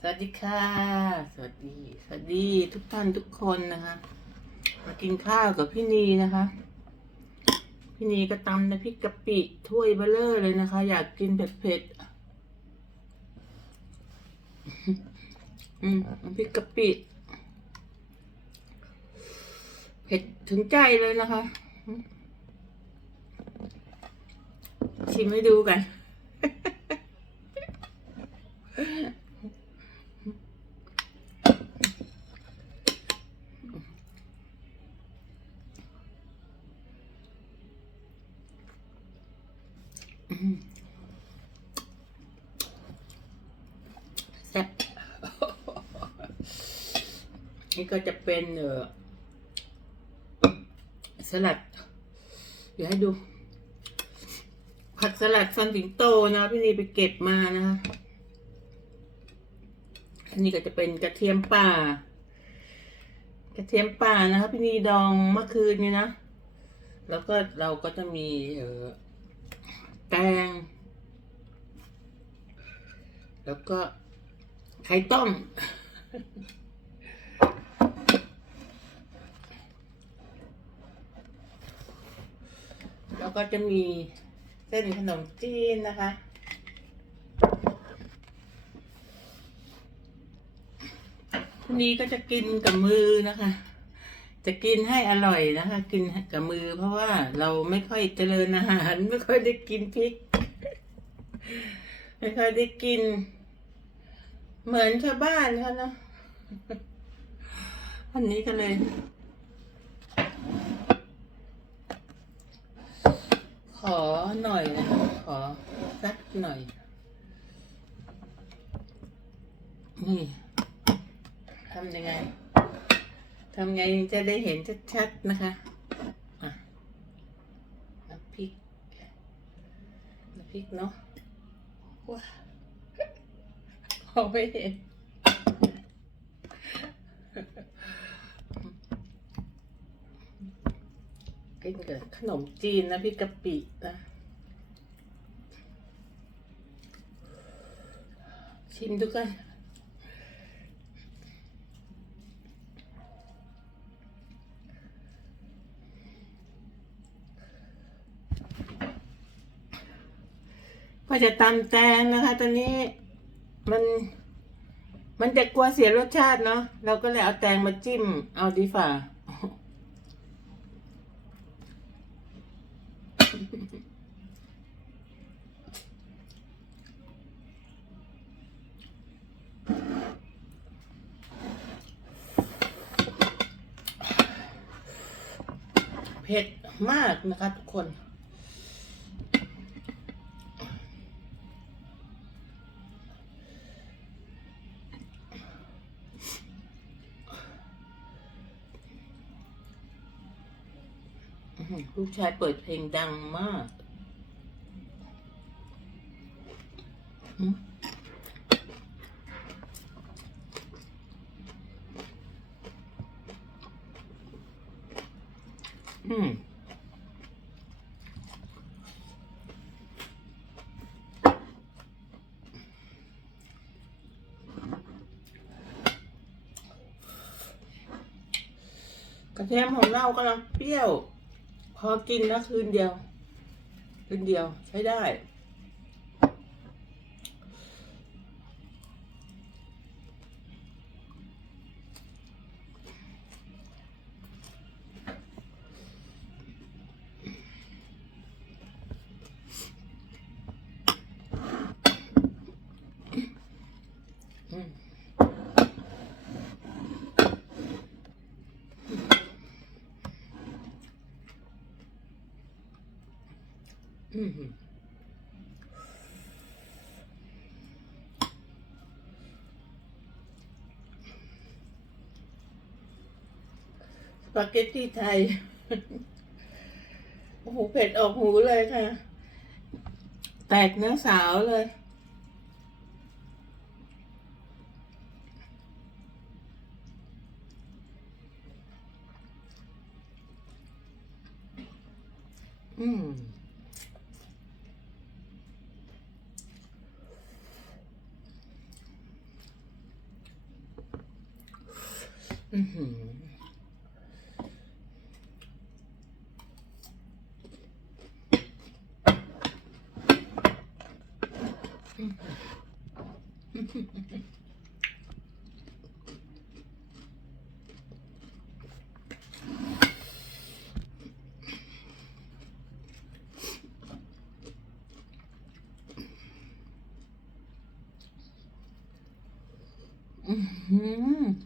สวัสดีค่ะ สวัสดี สวัสดีทุกท่านทุกคนนะคะ มากินข้าวกับพี่นีนะคะ พี่นีก็ตำน้ำพริกกะปิถ้วยเบลเลอร์เลยนะคะ อยากกินเผ็ดๆอืมพริกกะปิเผ็ดถึงใจเลยนะคะ ชิมให้ดูกัน แซ่บ นี่ก็จะเป็นเออสลัด เดี๋ยวให้ดู ผักสลัดฟันสิงโตนะพี่นีไปเก็บมานะคะอันนี้ก็จะเป็นกระเทียมป่า กระเทียมป่านะคะพี่นีดองเมื่อคืนนี้นะ แล้วก็เราก็จะมีเออแตง แล้วก็ไข่ต้ม แล้ว ก็จะมีเส้นขนมจีนนะคะ ทีนี้ก็จะกินกับมือนะคะ จะกินให้อร่อยนะคะ กินกับมือเพราะว่าเราไม่ค่อยเจริญอาหาร ไม่ค่อยได้กินพริก ไม่ค่อยได้กิน เหมือนชาวบ้านเขานะอันนี้ก็เลย ขอหน่อยนะขอสักหน่อย นี่ทำยังไงทำไงจะได้เห็นชัดๆนะคะอะน้ำพริกน้ำพริกเนาะว้าเอไม่เห็น กินกับขนมจีนนะพี่กะปินะชิมดูกันก็จะตำแตงนะคะ ตอนนี้มัน มันจะกลัวเสียรสชาติเนาะเราก็เลยเอาแตงมาจิ้ม เอาดีฝ่า เผ็ดมากนะคะทุกคน ลูกชายเปิดเพลงดังมาก อืมกระเทียมของเรากำลังเปรี้ยว พอกินแล้วคืนเดียว คืนเดียวใช้ได้ สปาเกตตี้ไทย โอ้โห เผ็ดออกหูเลยค่ะ แตกเนื้อสาวเลยอืม อื้อหืออื้อหือ